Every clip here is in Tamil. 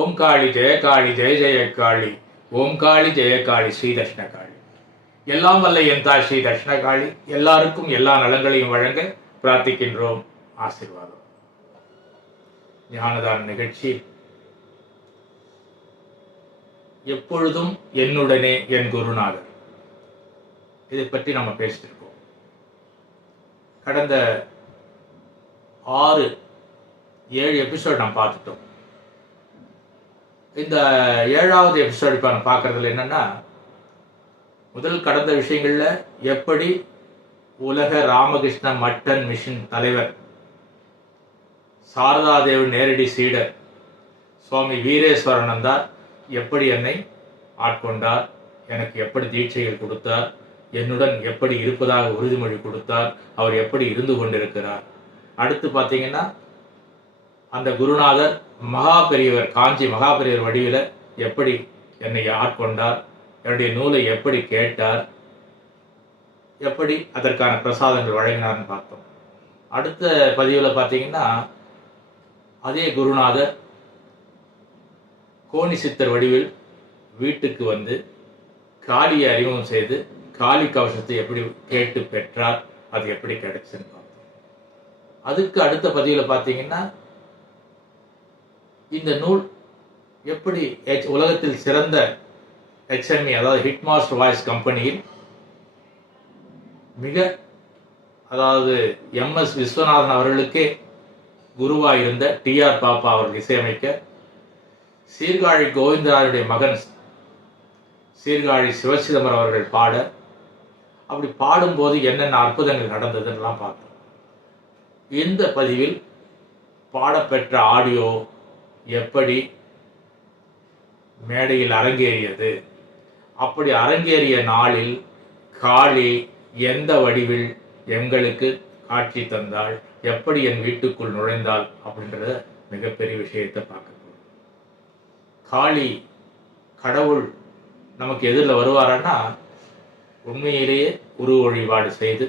ஓம் காளி ஜெயகாளி ஜெய ஜெயகாளி ஓம் காளி ஜெயகாளி ஸ்ரீ தட்சிணகாளி எல்லாம் வல்ல என் தாய் ஸ்ரீ தட்சிணகாளி எல்லாருக்கும் எல்லா நலங்களையும் வழங்க பிரார்த்திக்கின்றோம். ஆசீர்வாதம். ஞானதான நிகழ்ச்சி. எப்பொழுதும் என்னுடனே என் குருநாதர். இதை பற்றி நம்ம பேசியிருக்கோம் கடந்த ஆறு ஏழு எபிசோட் நம்ம பார்த்துட்டோம். இந்த ஏழாவது எபிசோடு இப்போ நான் பார்க்குறதுல என்னன்னா முதல் கடந்த விஷயங்கள்ல எப்படி உலக ராமகிருஷ்ண மட்டன் மிஷன் தலைவர் சாரதாதேவ் நேரடி சீடர் சுவாமி வீரேஸ்வரனந்தார் எப்படி என்னை ஆட்கொண்டார் எனக்கு எப்படி தீட்சைகள் கொடுத்தார் என்னுடன் எப்படி இருப்பதாக உறுதிமொழி கொடுத்தார் அவர் எப்படி இருந்து கொண்டிருக்கிறார். அடுத்து பார்த்தீங்கன்னா அந்த குருநாதர் மகா பெரியவர் காஞ்சி மகா பெரியவர் வடிவில் எப்படி என்னை ஆட்கொண்டார் என்னுடைய நூலை எப்படி கேட்டார் எப்படி அதற்கான பிரசாதங்கள் வழங்கினார்னு பார்த்தோம். அடுத்த பதிவில் பார்த்தீங்கன்னா அதே குருநாதர் கோணி சித்தர் வடிவில் வீட்டுக்கு வந்து காளியை அறிமுகம் செய்து காளி கவசத்தை எப்படி கேட்டு பெற்றார் அது எப்படி கிடைச்சுன்னு பார்த்தோம். அதுக்கு அடுத்த பதிவில் பார்த்தீங்கன்னா இந்த நூல் எப்படி உலகத்தில் சிறந்த ஹெச்எம்இ அதாவது ஹிட் மாஸ்டர் வாய்ஸ் கம்பெனியில் மிக அதாவது எம்எஸ் விஸ்வநாதன் அவர்களுக்கே குருவாக இருந்த டிஆர் பாப்பா அவர்கள் இசையமைக்க சீர்காழி கோவிந்தராஜுடைய மகன் சீர்காழி சிவசிதம்பரம் அவர்கள் பாட அப்படி பாடும்போது என்னென்ன அற்புதங்கள் நடந்ததுன்னெலாம் பார்த்தோம் இந்த பதிவில் பாடப்பெற்ற ஆடியோ எப்படி மேடையில் அரங்கேறியது? அப்படி அரங்கேறிய நாளில் காளி எந்த வடிவில் எங்களுக்கு காட்சி தந்தாள்? எப்படி என் வீட்டுக்குள் நுழைந்தாள்? அப்படின்றத மிகப்பெரிய விஷயத்தை பார்க்க போகிறோம் காளி கடவுள் நமக்கு எதிரில் வருவாரன்னா உண்மையிலேயே குரு வழிபாடு செய்து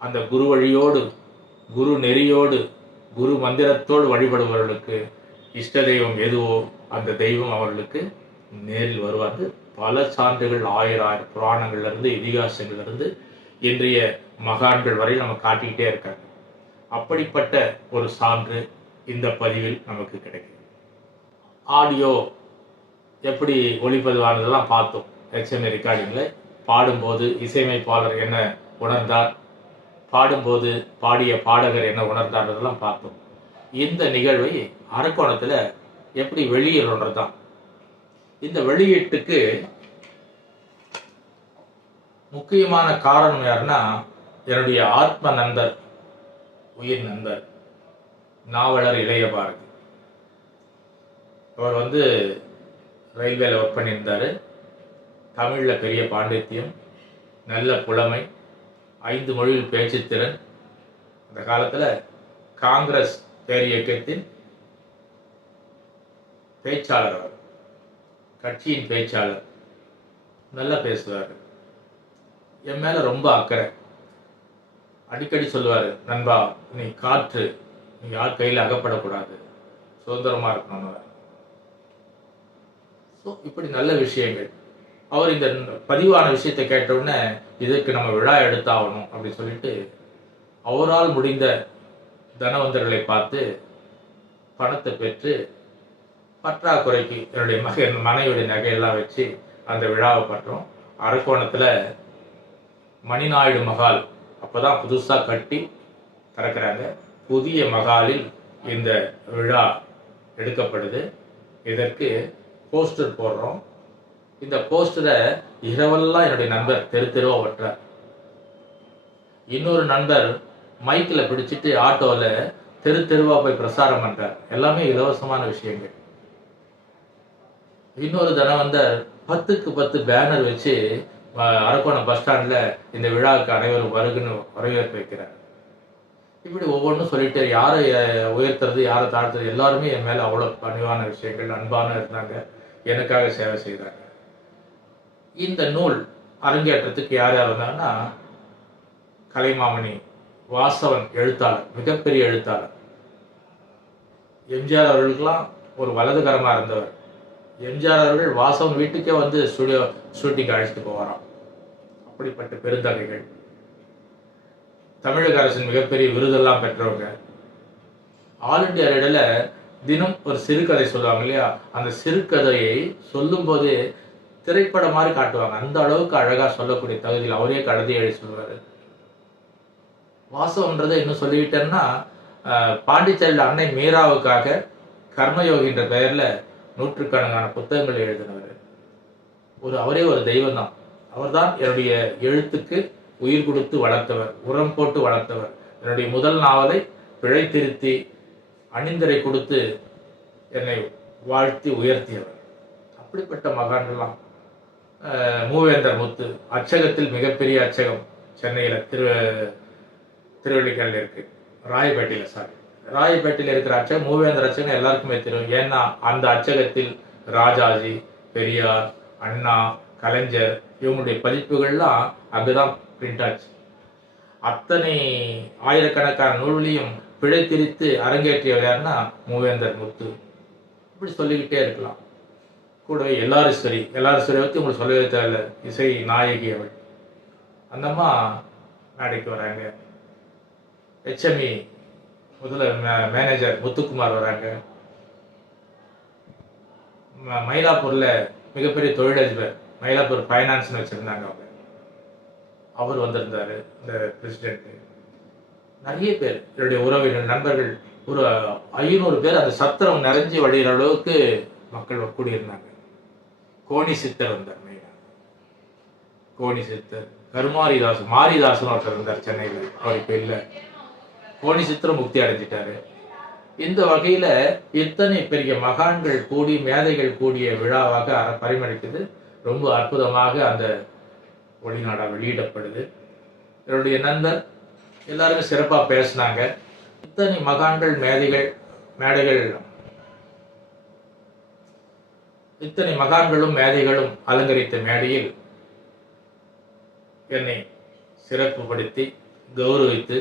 அந்த குரு வழியோடு குரு நெறியோடு குரு மந்திரத்தோடு வழிபடுபவர்களுக்கு இஷ்ட தெய்வம் எதுவோ அந்த தெய்வம் அவர்களுக்கு நேரில் வருவார்கள். பல சான்றுகள் ஆயிரம் ஆயிரம் புராணங்கள்லேருந்து இதிகாசங்கள்லேருந்து இன்றைய மகான்கள் வரை நம்ம காட்டிக்கிட்டே இருக்காங்க. அப்படிப்பட்ட ஒரு சான்று இந்த பதிவில் நமக்கு கிடைக்கும் ஆடியோ எப்படி ஒளிப்பதிவானதெல்லாம் பார்த்தோம். ஹெச்எம்ஏ ரெக்கார்டிங்கில் பாடும்போது இசையமைப்பாளர் என்ன உணர்ந்தார்? பாடும்போது பாடிய பாடகர் என்ன உணர்ந்தார்ன்றதெல்லாம் பார்த்தோம். இந்த நிகழ்வை அரக்கோணத்தில் எப்படி வெளியிடுறது தான் இந்த வெளியீட்டுக்கு முக்கியமான காரணம் யாருன்னா என்னுடைய ஆத்ம நண்பர் உயிர் நண்பர் நாவலர் இளைய பாரதி. அவர் வந்து ரயில்வேல ஒர்க் பண்ணியிருந்தார். தமிழில் பெரிய பாண்டித்யம் நல்ல புலமை ஐந்து மொழியில் பேச்சுத்திறன். அந்த காலத்தில் காங்கிரஸ் பேரியக்கத்தின் பேச்சாளர் அவர். கட்சியின் பேச்சாளர். நல்லா பேசுவார். என் மேலே ரொம்ப அக்கறை. அடிக்கடி சொல்லுவார் நண்பா நீ காற்று நீ யார் கையில் அகப்படக்கூடாது. சுதந்திரமாக இருக்கணும் ஸோ இப்படி நல்ல விஷயங்கள். அவர் இந்த பதிவான விஷயத்தை கேட்ட உடனே இதற்கு நம்ம விழா எடுத்தாகணும் அப்படின்னு சொல்லிட்டு அவரால் முடிந்த தனவந்தர்களை பார்த்து பணத்தை பெற்று பற்றாக்குறைக்கு என்னுடைய மகன் மனைவியுடைய நகையெல்லாம் வச்சு அந்த விழாவை பற்றோம் அரக்கோணத்தில் மணிநாயுடு மகால் அப்போ தான் புதுசாக கட்டி திறக்கிறாங்க. புதிய மகாலில் இந்த விழா எடுக்கப்படுது. இதற்கு போஸ்டர் போடுறோம். இந்த போஸ்டரை இரவெல்லாம் என்னுடைய நண்பர் தெரு தெருவா ஒட்டுறார். இன்னொரு நண்பர் மைக்கில் பிடிச்சிட்டு ஆட்டோவில் தெரு தெருவாக போய் பிரசாரம் பண்ணுறார். எல்லாமே இலவசமான விஷயங்கள். இன்னொரு தினம் வந்து பத்துக்கு பத்து பேனர் வச்சு அரக்கோணம் பஸ் ஸ்டாண்டில் இந்த விழாவுக்கு அனைவரும் வருகுன்னு வரவேற்பு வைக்கிறார். இப்படி ஒவ்வொன்றும் சொல்லிட்டு யாரை உயர்த்துறது யாரை தாழ்த்துறது எல்லாருமே என் மேலே அவ்வளோ பணிவான விஷயங்கள் அன்பான இருந்தாங்க. எனக்காக சேவை செய்கிறாங்க இந்த நூல் அரங்கேற்றத்துக்கு யார் யார் இருந்தாங்கன்னா கலைமாமணி வாசவன் எழுத்தாளர் மிகப்பெரிய எழுத்தாளர். எம்ஜிஆர் அவர்களுக்கெல்லாம் ஒரு வலதுகரமாக இருந்தவர். எம்ஜிஆர் அவர்கள் வாசவன் வீட்டுக்கே வந்து ஸ்டுடியோ ஷூட்டிங் அழைச்சிட்டு போவாராம். அப்படிப்பட்ட பெருந்தகைகள். தமிழக அரசின் மிகப்பெரிய விருதெல்லாம் பெற்றவங்க. ஆல் இண்டியா ரேடியோல தினம் ஒரு சிறுகதை சொல்லுவாங்க இல்லையா? அந்த சிறுகதையை சொல்லும்போது திரைப்படம் மாதிரி காட்டுவாங்க. அந்த அளவுக்கு அழகா சொல்லக்கூடிய தகுதியில் அவரே கழுதி எழுதி சொல்லுவாரு. வாசவன்றதை இன்னும் சொல்லிக்கிட்டேன்னா பாண்டிச்சேரியில் அன்னை மீராவுக்காக கர்மயோகின்ற பெயரில் நூற்றுக்கணக்கான புத்தகங்கள் எழுதினவர். ஒரு அவரே ஒரு தெய்வம் தான் அவர்தான் என்னுடைய எழுத்துக்கு உயிர் கொடுத்து வளர்த்தவர் உரம் போட்டு வளர்த்தவர். என்னுடைய முதல் நாவலை பிழை திருத்தி அணிந்தரை கொடுத்து என்னை வாழ்த்தி உயர்த்தியவர். அப்படிப்பட்ட மகான்கள்லாம் மூவேந்தர் முத்து அச்சகத்தில் மிகப்பெரிய அச்சகம் சென்னையில் திரு திருவள்ளிக்கல்ல இருக்கு. ராயப்பேட்டையில சாரி ராயப்பேட்டையில இருக்கிற அச்சகம் மூவேந்தர் அச்சகம் எல்லாருக்குமே தெரியும். ஏன்னா அந்த அச்சகத்தில் ராஜாஜி பெரியார் அண்ணா கலைஞர் இவங்களுடைய பதிப்புகள்லாம் அங்குதான் பிரிண்ட் ஆச்சு. அத்தனை ஆயிரக்கணக்கான நூல்களையும் பிழைத்திரித்து அரங்கேற்றியவர் யாருன்னா மூவேந்தர் முத்து. இப்படி சொல்லிக்கிட்டே இருக்கலாம். கூடவே எல்லாரீஸ்வரி எல்லாரீஸ்வரி பற்றி உங்களுக்கு சொல்லவே தேவையில்ல. இசை நாயகி அவள் அந்தம்மா மேடைக்கு வராங்க. ஹெச்எம்இ முதல்ல மே- மேனேஜர் முத்துக்குமார் வராங்க. மயிலாப்பூரில் மயிலாப்பூர்ல மிகப்பெரிய தொழிலதிபர் மயிலாப்பூர் ஃபைனான்ஸ்னு வச்சிருந்தாங்க அவங்க. அவர் வந்திருந்தாரு இந்த பிரசிடென்ட்டு நிறைய பேர் என்னுடைய உறவினர் நண்பர்கள் ஒரு ஐநூறு பேர் அந்த சத்திரம் நிறைஞ்சு வழிகிற அளவுக்கு மக்கள் கூடியிருந்தாங்க. கோணி சித்தர் வந்தார் மெயினாக கோணி சித்தர் கருமாரிதாஸ் மாரிதாசன் ஒருத்தர் இருந்தார் சென்னையில். அவர் இப்போ இல்லை. கோணிசித்திரம் முக்தி அடைஞ்சிட்டாரு. இந்த வகையில இத்தனை பெரிய மகான்கள் கூடி மேதைகள் கூடிய விழாவாக பரிமளிக்குது. ரொம்ப அற்புதமாக அந்த ஒளிநாடா வெளியிடப்படுது. என்னுடைய நண்பர் எல்லாருமே சிறப்பா பேசினாங்க. இத்தனை மகான்கள் மேதைகள் மேடைகள் இத்தனை மகான்களும் மேதைகளும் அலங்கரித்த மேடையில் என்னை சிறப்புப்படுத்தி கௌரவித்து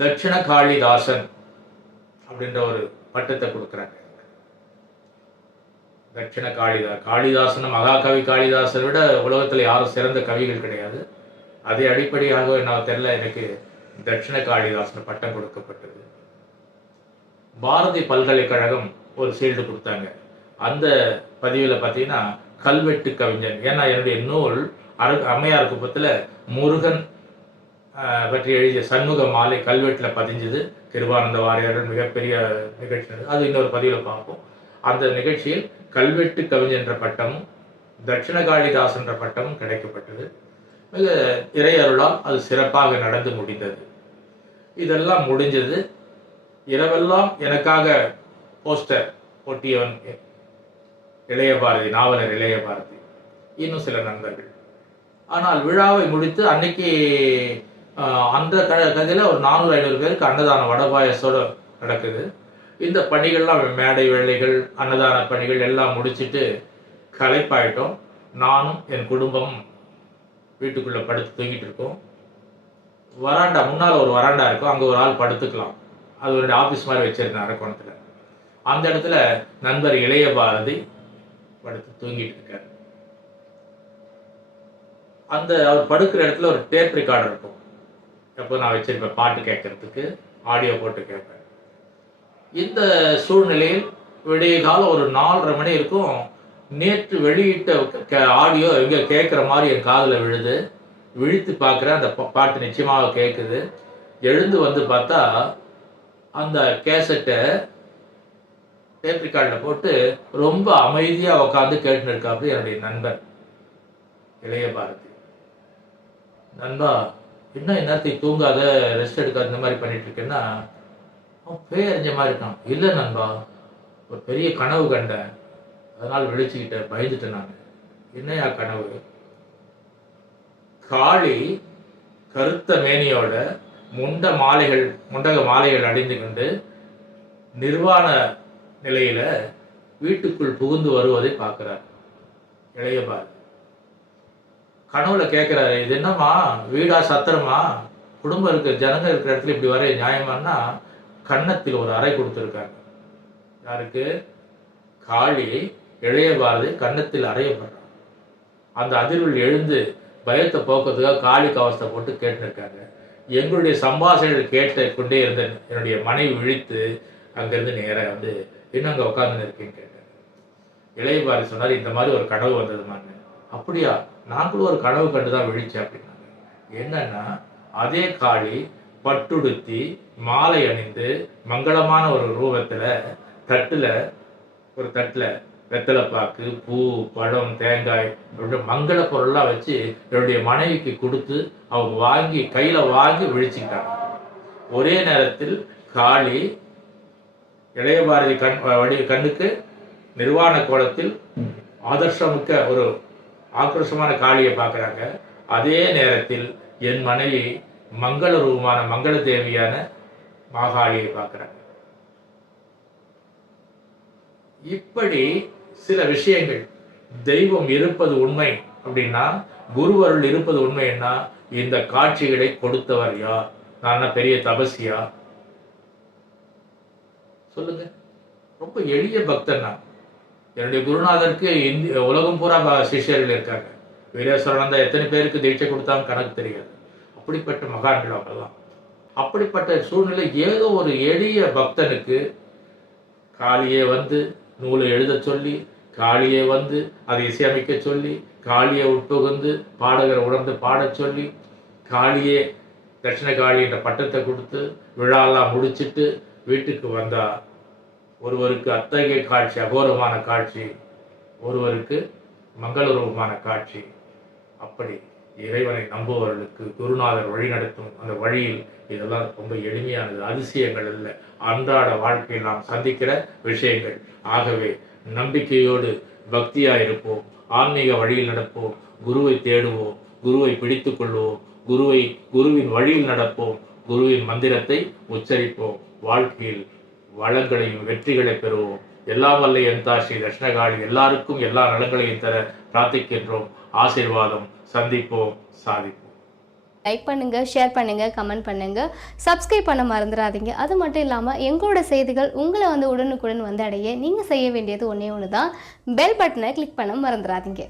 தட்சிண காளிதாசன் அப்படின்ற ஒரு பட்டத்தை கொடுக்குறாங்க. தட்சிண காளிதா காளிதாசன் மகாகவி காளிதாசனை விட உலகத்துல யாரும் சிறந்த கவிகள் கிடையாது. அதை அடிப்படையாக நான் தெரியல எனக்கு தட்சிண காளிதாசன் பட்டம் கொடுக்கப்பட்டது. பாரதி பல்கலைக்கழகம் ஒரு சீல்டு கொடுத்தாங்க. அந்த பதிவில் பார்த்தீங்கன்னா கல்வெட்டு கவிஞன். ஏன்னா என்னுடைய நூல் அரு அம்மையார் குப்பத்தில் முருகன் பற்றி எழுதிய சண்முக மாலை கல்வெட்டில் பதிஞ்சது. திருவானந்த வாரியார்கள் மிகப்பெரிய நிகழ்ச்சி அது இன்னொரு பதிவில் பார்ப்போம். அந்த நிகழ்ச்சியில் கல்வெட்டு கவிஞர் என்ற பட்டமும் தட்சிணகாளிதாஸ் என்ற பட்டமும் கிடைக்கப்பட்டது. மிக இறையருளால் அது சிறப்பாக நடந்து முடிந்தது. இதெல்லாம் முடிஞ்சது. இரவெல்லாம் எனக்காக போஸ்டர் ஒட்டியவன் இளைய பாரதி நாவலர் இளைய பாரதி. இன்னும் சில நண்பர்கள். ஆனால் விழாவை முடித்து அன்னைக்கு அந்த க கதையில் ஒரு நானூறு ஐநூறு பேருக்கு அன்னதானம் வடை பாயசோட நடக்குது. இந்த பணிகள்லாம் மேடை வேலைகள் அன்னதான பணிகள் எல்லாம் முடிச்சுட்டு களைப்பாயிட்டோம். நானும் என் குடும்பம் வீட்டுக்குள்ளே படுத்து தூங்கிட்டு இருக்கோம். வராண்டா முன்னால் ஒரு வராண்டா இருக்கும். அங்கே ஒரு ஆள் படுத்துக்கலாம். அது ஒரு ஆஃபீஸ் மாதிரி வச்சுருந்தேன் அரக்கோணத்தில். அந்த இடத்துல நண்பர் இளைய பாரதி படுத்து தூங்கிட்டு இருக்கார். அந்த அவர் படுக்கிற இடத்துல ஒரு டேப் ரெக்கார்டர் இருக்கும். எப்போ நான் வச்சிருப்பேன் பாட்டு கேட்கறதுக்கு ஆடியோ போட்டு கேட்பேன். இந்த சூழ்நிலையில் விடிய காலம் ஒரு நாலரை மணி இருக்கும். நேற்று வெளியிட்ட ஆடியோ எங்க கேட்குற மாதிரி என் காதில் விழுது. விழித்து பார்க்குறேன் அந்த பாட்டு நிச்சயமாக கேட்குது. எழுந்து வந்து பார்த்தா அந்த கேசட்டை டேப் ரெக்கார்டில் போட்டு ரொம்ப அமைதியாக உட்காந்து கேட்டுன்னு இருக்காப்படி என்னுடைய நண்பர் இளைய பாரதி. நண்பா என்ன இந்நேரத்துக்கு தூங்காத ரெஸ்ட் எடுக்காத இந்த மாதிரி பண்ணிட்டு இருக்கேன்னா அவன் பேரறிஞ்ச மாதிரி இருக்கான். இல்லை நண்பா ஒரு பெரிய கனவு கண்டேன். அதனால் விழிச்சுக்கிட்டேன் பயந்துட்டேன் நான். என்னையா கனவு? காளி கருத்த மேனியோட முண்ட மாலைகள் முண்டக மாலைகள் அடைந்து கொண்டு நிர்வாண நிலையில வீட்டுக்குள் புகுந்து வருவதை பார்க்கிறார். இளையபார் கனவுல கேட்கிறாரு இது என்னம்மா? வீடா சத்திரமா? குடும்பம் இருக்கிற ஜனங்க இருக்கிற இடத்துல இப்படி வர நியாயமானா கன்னத்தில் ஒரு அறை கொடுத்துருக்காங்க. யாருக்கு? காளி இளைய பாரதி கன்னத்தில் அறையப்படுறாங்க அந்த அதிர்வில் எழுந்து பயத்தை போக்குறதுக்காக காளி கவசத்தை போட்டு கேட்டுருக்காங்க. எங்களுடைய சம்பாஷணைகள் கேட்டு கொண்டே இருந்த என்னுடைய மனைவி விழித்து அங்கேருந்து நேராக வந்து இன்னும் அங்கே உட்காந்துன்னு இருக்கேன்னு கேட்டேன் இளைய பாரதி சொன்னார் இந்த மாதிரி ஒரு கனவு வந்ததுமான்னு அப்படியா? நாங்களும் ஒரு கனவு கண்டு தான் விழிச்சேன் அப்படின்னாங்க. என்னன்னா அதே காளி பட்டுடுத்தி மாலை அணிந்து மங்களமான ஒரு ரூபத்தில் தட்டில் ஒரு தட்டில் வெத்தலைப்பாக்கு பூ பழம் தேங்காய் அப்படின்ற மங்கள பொருள்லாம் வச்சு என்னுடைய மனைவிக்கு கொடுத்து அவங்க வாங்கி கையில் வாங்கி விழிச்சுக்கிட்டாங்க. ஒரே நேரத்தில் காளி இளைய பாரதி கண் வடி கண்ணுக்கு நிர்வாண கோலத்தில் ஆதர்ஷமிக்க ஒரு ஆக்ரோஷமான காளியை பார்க்குறாங்க. அதே நேரத்தில் என் மனைவி மங்கள ரூபமான மங்கள தேவியான மாகாளியை பார்க்குறாங்க. இப்படி சில விஷயங்கள். தெய்வம் இருப்பது உண்மை அப்படின்னா குருவருள் இருப்பது உண்மைன்னா இந்த காட்சிகளை கொடுத்தவர் யார்? நான் பெரிய தபசியா? சொல்லுங்க. ரொம்ப எளிய பக்தன் நான். என்னுடைய குருநாதருக்கு இந்திய உலகம் பூரா சிஷியர்கள் சிஷ்யர்கள் இருக்காங்க. வீரேஸ்வரனந்தா எத்தனை பேருக்கு தீட்சை கொடுத்தாங்க கணக்கு தெரியாது. அப்படிப்பட்ட மகான்கள் அவங்கெல்லாம். அப்படிப்பட்ட சூழ்நிலை ஏதோ ஒரு எளிய பக்தனுக்கு காளியே வந்து நூலை எழுதச் சொல்லி காளியே வந்து அதை இசையமைக்க சொல்லி காளியை உட்புகுந்து பாடகரை உணர்ந்து பாடச் சொல்லி காளியே தட்சிண காளி என்ற பட்டத்தை கொடுத்து விழாலாம் முடிச்சிட்டு வீட்டுக்கு வந்தால் ஒருவருக்கு அத்தகைய காட்சி அகோரமான காட்சி ஒருவருக்கு மங்களரூபமான காட்சி. அப்படி இறைவனை நம்புபவர்களுக்கு குருநாதர் வழிநடத்தும் அந்த வழியில் இதெல்லாம் ரொம்ப எளிமையானது அதிசயங்கள் அல்ல. அன்றாட வாழ்க்கையில் நாம் சந்திக்கிற விஷயங்கள். ஆகவே நம்பிக்கையோடு பக்தியா இருப்போம் ஆன்மீக வழியில் நடப்போம் குருவை தேடுவோம் குருவை பிடித்து கொள்வோம் குருவை குருவின் வழியில் நடப்போம் குருவின் மந்திரத்தை உச்சரிப்போம். வாழ்க்கையில் வளங்களையும் வெற்றிகளை பெறுவோம். எல்லாம் வல்ல என் தாஷி தட்சிணகாளி. எல்லாருக்கும் எல்லா நலங்களையும் தர பிரார்த்திக்கின்றோம். ஆசீர்வாதம். சந்திப்போம். சாதிப்போம். லைக் பண்ணுங்கள் ஷேர் பண்ணுங்கள் கமெண்ட் பண்ணுங்கள் சப்ஸ்கிரைப் பண்ண மறந்துடாதீங்க. அது மட்டும் இல்லாமல் எங்களோட செய்திகள் உங்களை வந்து உடனுக்குடன் வந்து அடைய நீங்கள் செய்ய வேண்டியது ஒன்றே ஒன்று தான் பெல் பட்டனை கிளிக் பண்ண மறந்துடாதீங்க.